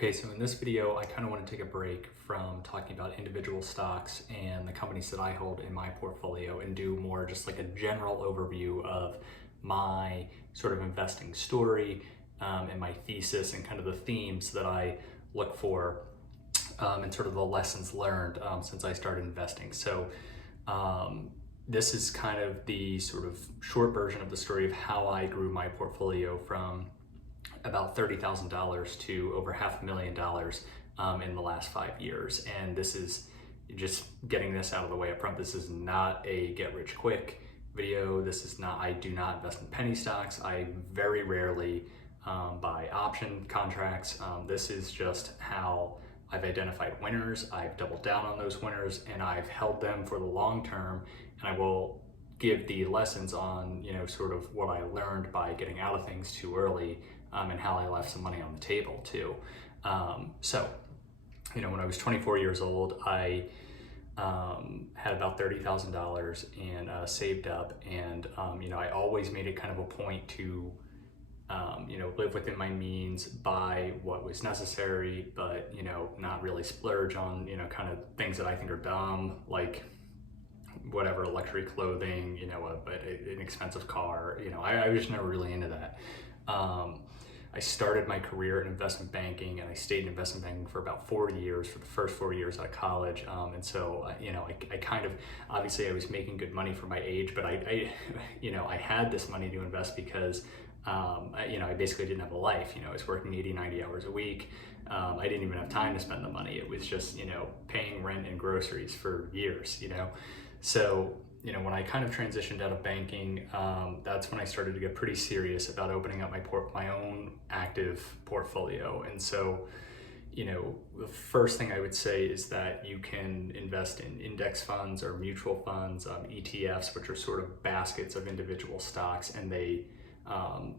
Okay, so in this video, I kind of want to take a break from talking about individual stocks and the companies that I hold in my portfolio and do more just like a general overview of my sort of investing story and my thesis and kind of the themes that I look for and sort of the lessons learned since I started investing. So this is kind of the sort of short version of the story of how I grew my portfolio from about $30,000 to over $500,000 in the last 5 years. And this is just getting this out of the way up front. This is not a get rich quick video. This is not, I do not invest in penny stocks. I very rarely buy option contracts. This is just how I've identified winners. I've doubled down on those winners and I've held them for the long term. And I will give the lessons on, sort of what I learned by getting out of things too early and how I left some money on the table too. When I was 24 years old, I had about $30,000 and saved up, and I always made it kind of a point to live within my means, buy what was necessary, but not really splurge on kind of things that I think are dumb, like whatever, luxury clothing, an expensive car. I was just never really into that. I started my career in investment banking, and I stayed in investment banking for about 4 years, for the first 4 years out of college. And so, I kind of, obviously I was making good money for my age, but I had this money to invest because, I basically didn't have a life. I was working 80, 90 hours a week. I didn't even have time to spend the money. It was just, paying rent and groceries for years, So, when I kind of transitioned out of banking, that's when I started to get pretty serious about opening up my own active portfolio. And so, the first thing I would say is that you can invest in index funds or mutual funds, ETFs, which are sort of baskets of individual stocks, and they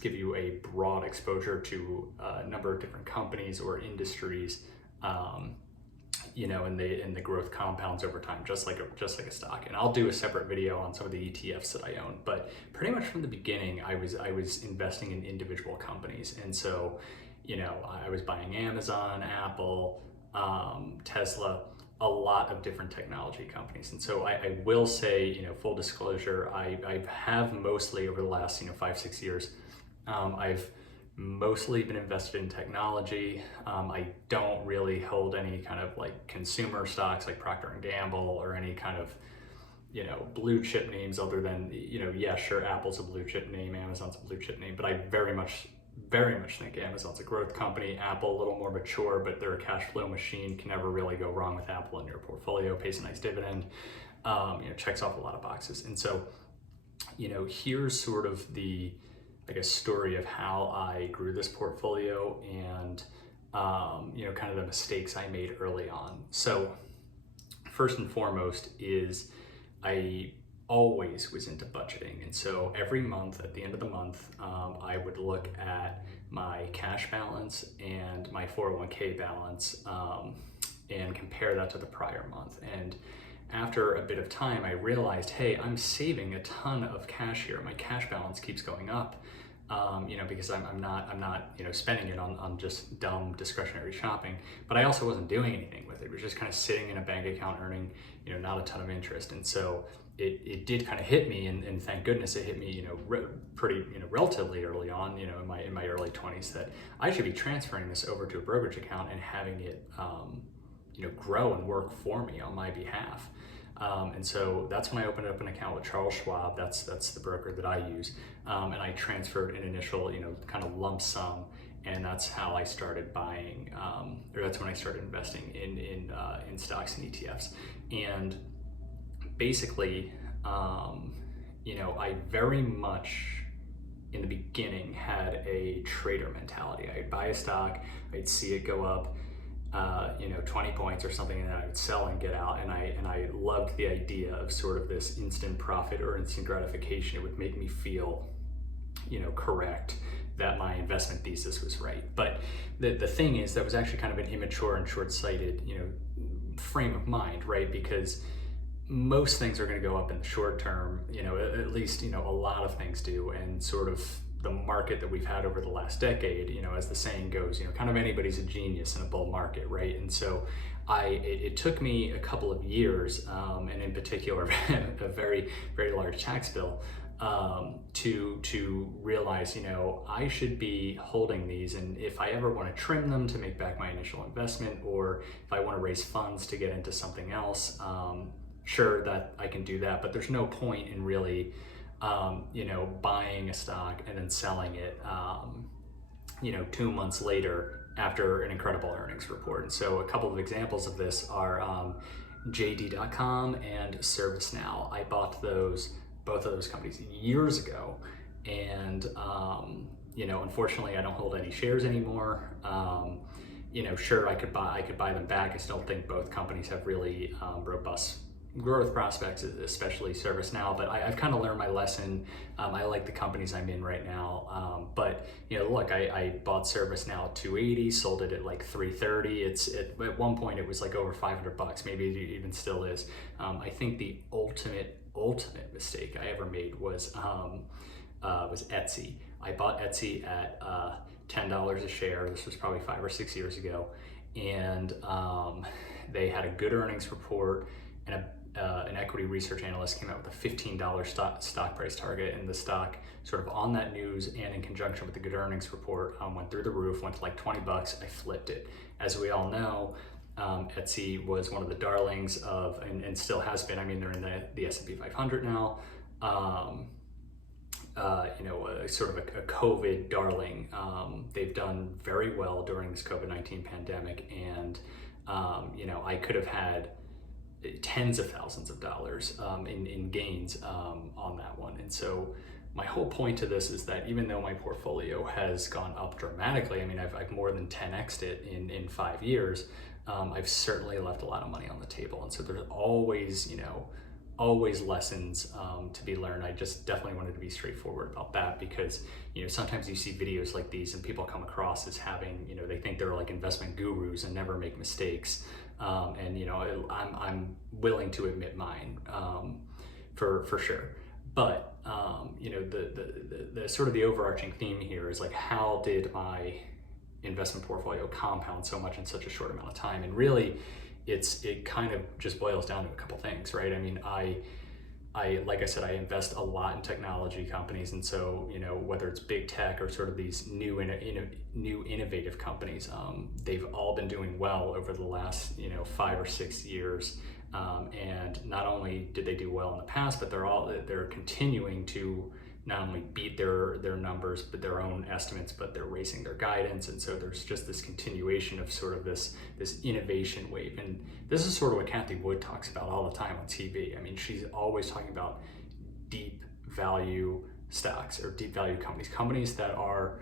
give you a broad exposure to a number of different companies or industries. And the growth compounds over time, just like a stock. And I'll do a separate video on some of the ETFs that I own. But pretty much from the beginning, I was investing in individual companies. And so, I was buying Amazon, Apple, Tesla, a lot of different technology companies. And so I will say, full disclosure, I have mostly over the last 5-6 years, I've mostly been invested in technology. I don't really hold any kind of like consumer stocks like Procter & Gamble or any kind of, blue chip names other than, yeah, sure, Apple's a blue chip name, Amazon's a blue chip name, but I very much think Amazon's a growth company. Apple, a little more mature, but they're a cash flow machine. Can never really go wrong with Apple in your portfolio, pays a nice dividend, checks off a lot of boxes. And so, here's sort of the, story of how I grew this portfolio and, kind of the mistakes I made early on. So first and foremost is I always was into budgeting. And so every month, at the end of the month, I would look at my cash balance and my 401k balance and compare that to the prior month. And after a bit of time, I realized, hey, I'm saving a ton of cash here. My cash balance keeps going up, because I'm not spending it on just dumb discretionary shopping, but I also wasn't doing anything with it. It was just kind of sitting in a bank account earning, not a ton of interest. And so it did kind of hit me, and thank goodness it hit me, pretty, relatively early on, in my early 20s, that I should be transferring this over to a brokerage account and having it, grow and work for me on my behalf. And so that's when I opened up an account with Charles Schwab. That's the broker that I use. And I transferred an initial, kind of lump sum. And that's how I started buying, or that's when I started investing in stocks and ETFs. And basically, I very much in the beginning had a trader mentality. I'd buy a stock, I'd see it go up, 20 points or something, and then I would sell and get out. And I loved the idea of sort of this instant profit or instant gratification. It would make me feel, correct, that my investment thesis was right. But the thing is, that was actually kind of an immature and short-sighted, frame of mind, right? Because most things are going to go up in the short term, at least, a lot of things do. And sort of the market that we've had over the last decade, you know, as the saying goes, you know, kind of anybody's a genius in a bull market, right? And so it took me a couple of years, and in particular, a very, very large tax bill, to realize, you know, I should be holding these, and if I ever want to trim them to make back my initial investment, or if I want to raise funds to get into something else, sure, that I can do that, but there's no point in really, you know, buying a stock and then selling it, you know, 2 months later after an incredible earnings report. And so a couple of examples of this are JD.com and ServiceNow. I bought both of those companies years ago, and you know, unfortunately, I don't hold any shares anymore. You know, sure, I could buy them back. I still think both companies have really robust growth prospects, especially ServiceNow, but I've kind of learned my lesson. I like the companies I'm in right now, but you know, look, I bought ServiceNow at 280, sold it at like 330. At one point it was like over $500, maybe it even still is. I think the ultimate mistake I ever made was Etsy. I bought Etsy at $10 a share. This was probably 5 or 6 years ago, and they had a good earnings report, and an equity research analyst came out with a $15 stock price target, and the stock, sort of on that news and in conjunction with the good earnings report, went through the roof, went to like $20. I flipped it. As we all know, Etsy was one of the darlings of, and still has been. I mean, they're in the S&P 500 now. You know, sort of a COVID darling. They've done very well during this COVID-19 pandemic, and you know, I could have had tens of thousands of dollars in gains on that one. And so my whole point to this is that even though my portfolio has gone up dramatically, I mean, I've more than 10x'd it in 5 years, I've certainly left a lot of money on the table. And so there's always, you know, always lessons to be learned. I just definitely wanted to be straightforward about that, because, you know, sometimes you see videos like these and people come across as having, you know, they think they're like investment gurus and never make mistakes. And, you know, I'm willing to admit mine, for sure. But, you know, the sort of the overarching theme here is like, how did my investment portfolio compound so much in such a short amount of time? And really, it kind of just boils down to a couple things, right? I mean, I like I said, I invest a lot in technology companies, and so, you know, whether it's big tech or sort of these new innovative companies, they've all been doing well over the last, you know, 5 or 6 years. And not only did they do well in the past, but they're continuing to not only beat their numbers, but their own estimates, but they're raising their guidance. And so there's just this continuation of sort of this innovation wave. And this is sort of what Cathie Wood talks about all the time on TV. I mean, she's always talking about deep value stocks or deep value companies that are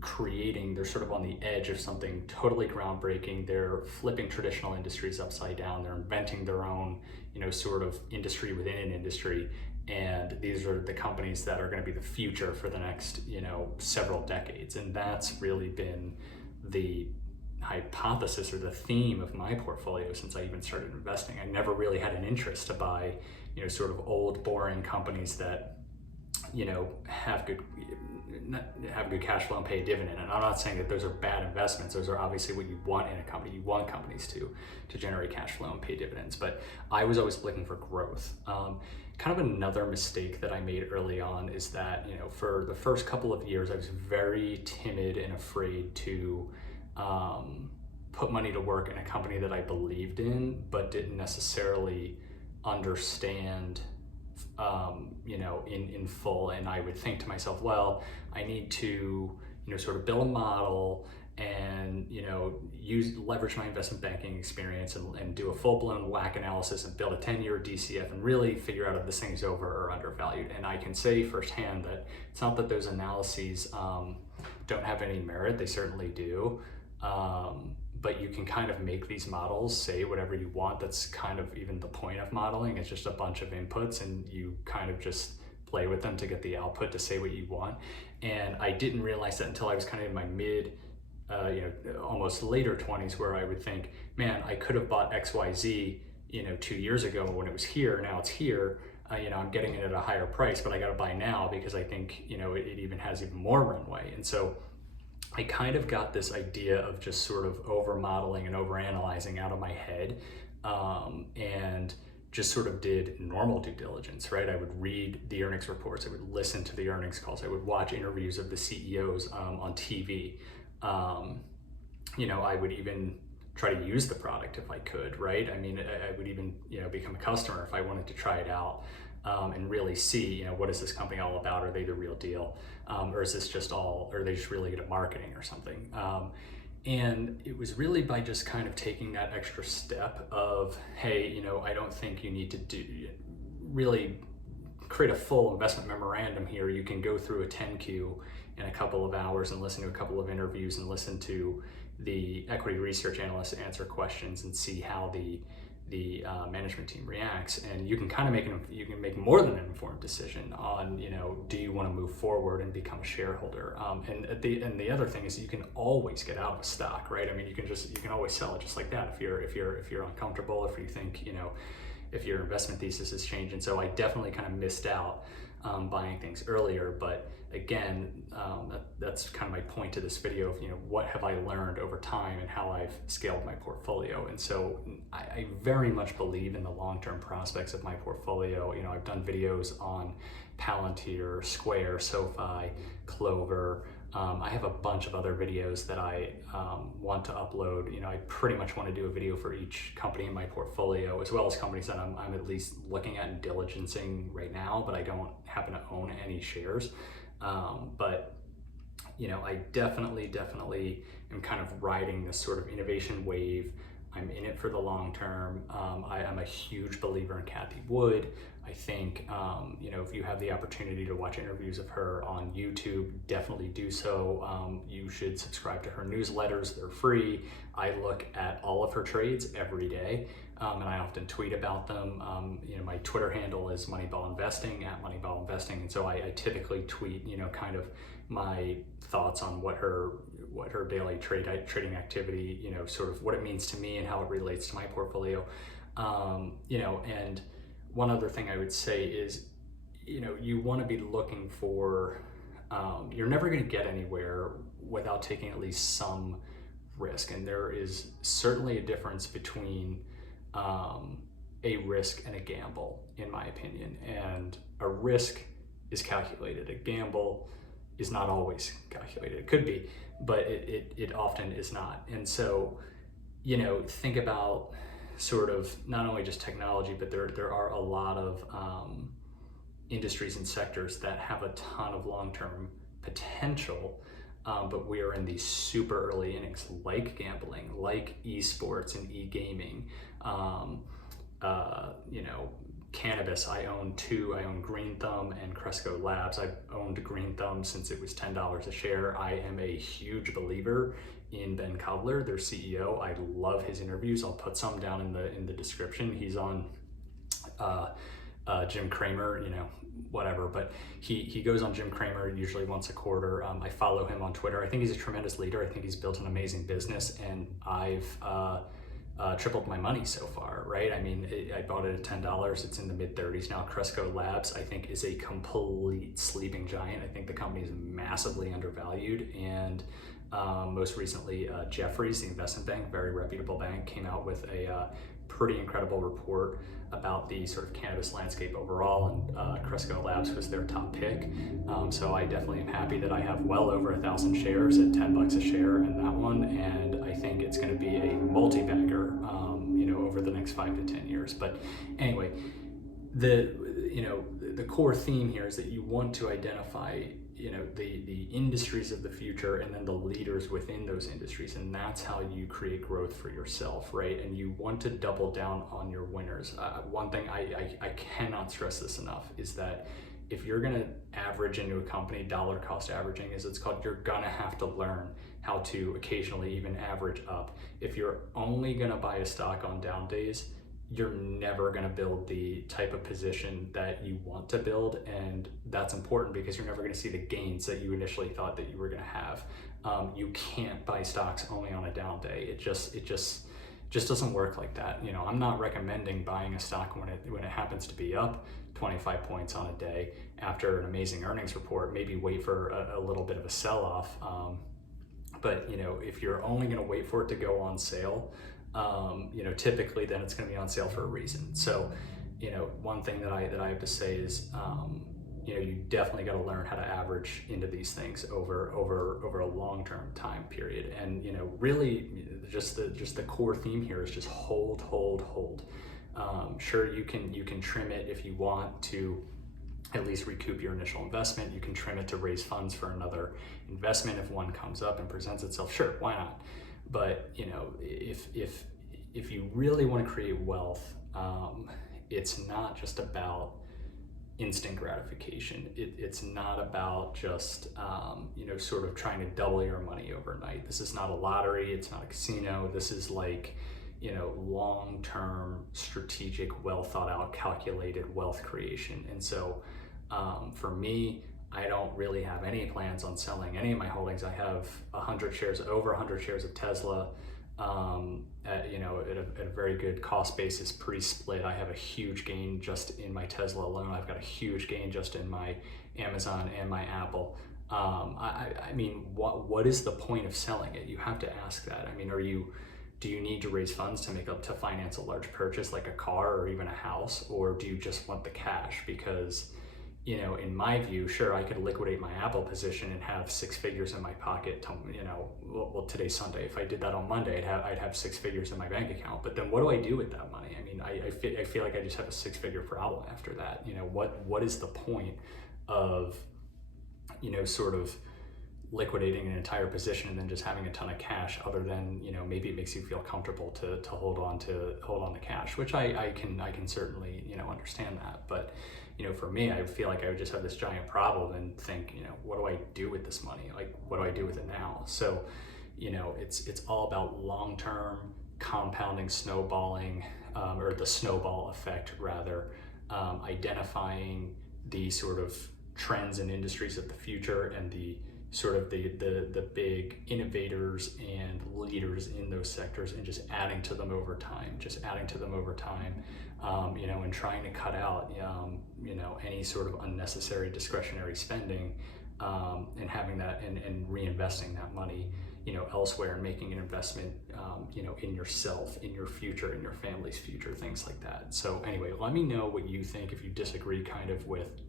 creating, they're sort of on the edge of something totally groundbreaking. They're flipping traditional industries upside down. They're inventing their own, you know, sort of industry within an industry. And these are the companies that are going to be the future for the next, you know, several decades. And that's really been the hypothesis or the theme of my portfolio since I even started investing. I never really had an interest to buy, you know, sort of old, boring companies that, you know, have good cash flow and pay a dividend. And I'm not saying that those are bad investments. Those are obviously what you want in a company. You want companies to generate cash flow and pay dividends. But I was always looking for growth. Kind of another mistake that I made early on is that, you know, for the first couple of years, I was very timid and afraid to put money to work in a company that I believed in, but didn't necessarily understand, you know, in full. And I would think to myself, well, I need to, you know, sort of build a model and, you know, leverage my investment banking experience and do a full-blown WACC analysis and build a 10-year DCF and really figure out if this thing's over or undervalued. And I can say firsthand that it's not that those analyses don't have any merit. They certainly do. But you can kind of make these models say whatever you want. That's kind of even the point of modeling. It's just a bunch of inputs and you kind of just play with them to get the output to say what you want. And I didn't realize that until I was kind of in my you know, almost later 20s, where I would think, man, I could have bought XYZ, you know, 2 years ago when it was here. Now it's here. I'm getting it at a higher price, but I got to buy now because I think, it even has even more runway. And so I kind of got this idea of just sort of over modeling and over analyzing out of my head, and just sort of did normal due diligence, right? I would read the earnings reports, I would listen to the earnings calls, I would watch interviews of the CEOs on TV. I would even try to use the product if I could, right? I mean, I would even, become a customer if I wanted to try it out, and really see, what is this company all about? Are they the real deal? Or is this just or are they just really good at marketing or something? And it was really by just kind of taking that extra step of, hey, I don't think you need to really create a full investment memorandum here. You can go through a 10Q in a couple of hours and listen to a couple of interviews and listen to the equity research analysts answer questions and see how the management team reacts, and you can kind of make more than an informed decision on, do you want to move forward and become a shareholder? And the other thing is you can always get out of a stock, right? I mean, you can always sell it just like that if you're uncomfortable, if you think, if your investment thesis has changed. And so I definitely kind of missed out buying things earlier. But again, that's kind of my point to this video of, what have I learned over time and how I've scaled my portfolio. And so I very much believe in the long-term prospects of my portfolio. I've done videos on Palantir, Square, SoFi, Clover. I have a bunch of other videos that I want to upload. I pretty much want to do a video for each company in my portfolio, as well as companies that I'm at least looking at and diligencing right now, but I don't happen to own any shares. But I definitely am kind of riding this sort of innovation wave. I'm in it for the long term. I'm a huge believer in Cathie Wood. I think, if you have the opportunity to watch interviews of her on YouTube, definitely do so. You should subscribe to her newsletters. They're free. I look at all of her trades every day, and I often tweet about them. My Twitter handle is Moneyball Investing, at Moneyball Investing. And so I typically tweet, kind of my thoughts on what her daily trading activity, sort of what it means to me and how it relates to my portfolio. And one other thing I would say is, you want to be looking for, you're never going to get anywhere without taking at least some risk. And there is certainly a difference between a risk and a gamble, in my opinion. And a risk is calculated. A gamble is not always calculated. It could be, but it often is not. And so, think about sort of not only just technology, but there are a lot of industries and sectors that have a ton of long-term potential, but we are in these super early innings, like gambling, like esports and e-gaming, cannabis. I own two. I own Green Thumb and Cresco Labs. I've owned Green Thumb since it was $10 a share. I am a huge believer in Ben Cobbler, their CEO. I love his interviews. I'll put some down in the description. He's on Jim Cramer, whatever, but he goes on Jim Cramer usually once a quarter. I follow him on Twitter. I think he's a tremendous leader. I think he's built an amazing business, and I've tripled my money so far, right? I mean, I bought it at $10. It's in the mid-30s now. Cresco Labs, I think, is a complete sleeping giant. I think the company is massively undervalued. And most recently, Jefferies, the investment bank, very reputable bank, came out with a pretty incredible report about the sort of cannabis landscape overall, and Cresco Labs was their top pick. So I definitely am happy that I have well over 1,000 shares at $10 a share in that one, and I think it's going to be a multi-bagger, over the next 5 to 10 years. But anyway, the core theme here is that you want to identify the industries of the future and then the leaders within those industries, and that's how you create growth for yourself, right? And you want to double down on your winners. One thing I cannot stress this enough is that if you're going to average into a company, dollar cost averaging is it's called, you're going to have to learn how to occasionally even average up. If you're only going to buy a stock on down days, you're never going to build the type of position that you want to build. And that's important because you're never going to see the gains that you initially thought that you were going to have. You can't buy stocks only on a down day. It just just doesn't work like that. You know, I'm not recommending buying a stock when it happens to be up 25 points on a day after an amazing earnings report. Maybe wait for a little bit of a sell-off. But you know, if you're only going to wait for it to go on sale, you know, typically then it's going to be on sale for a reason. So, you know, one thing that I have to say is, you know, you definitely got to learn how to average into these things over a long-term time period. And you know, really, just the core theme here is just hold. Sure, you can trim it if you want to at least recoup your initial investment. You can trim it to raise funds for another investment if one comes up and presents itself. Sure, why not? But you know, if you really want to create wealth, it's not just about instant gratification. It's not about just you know, sort of trying to double your money overnight. This is not a lottery. It's not a casino. This is like, you know, long-term, strategic, well thought out, calculated wealth creation. And so for me, I don't really have any plans on selling any of my holdings. I have over 100 shares of Tesla, you know, at a very good cost basis pre-split. I have a huge gain just in my Tesla alone. I've got a huge gain just in my Amazon and my Apple. I mean, what is the point of selling it? You have to ask that. I mean, do you need to raise funds to finance a large purchase like a car or even a house, or do you just want the cash? Because, you know, in my view, sure, I could liquidate my Apple position and have 6 figures in my pocket. You know, well, today's Sunday. If I did that on Monday, I'd have 6 figures in my bank account. But then, what do I do with that money? I mean, I feel like I just have a 6-figure problem after that. You know, what is the point of, you know, sort of liquidating an entire position and then just having a ton of cash, other than, you know, maybe it makes you feel comfortable to hold on to cash, which I can certainly, you know, understand that. But, you know, for me, I feel like I would just have this giant problem and think, you know, what do I do with this money? Like, what do I do with it now? So, you know, it's all about long-term compounding, snowballing, or the snowball effect rather, identifying the sort of trends and industries of the future and the sort of the big innovators and leaders in those sectors, and just adding to them over time, you know, and trying to cut out, you know, any sort of unnecessary discretionary spending, and having that and reinvesting that money, you know, elsewhere, and making an investment, you know, in yourself, in your future, in your family's future, things like that. So anyway, let me know what you think, if you disagree kind of with,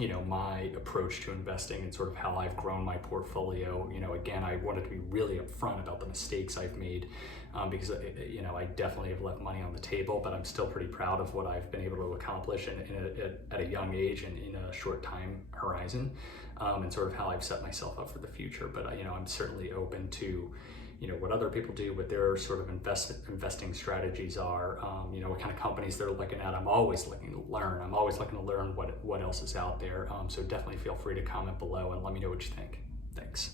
you know, my approach to investing and sort of how I've grown my portfolio. You know, again, I wanted to be really upfront about the mistakes I've made, because, you know, I definitely have left money on the table, but I'm still pretty proud of what I've been able to accomplish at a young age and in a short time horizon, and sort of how I've set myself up for the future. But, you know, I'm certainly open to, you know, what other people do, what their sort of investing strategies are, you know, what kind of companies they're looking at. I'm always looking to learn. I'm always looking to learn what else is out there. So definitely feel free to comment below and let me know what you think. Thanks.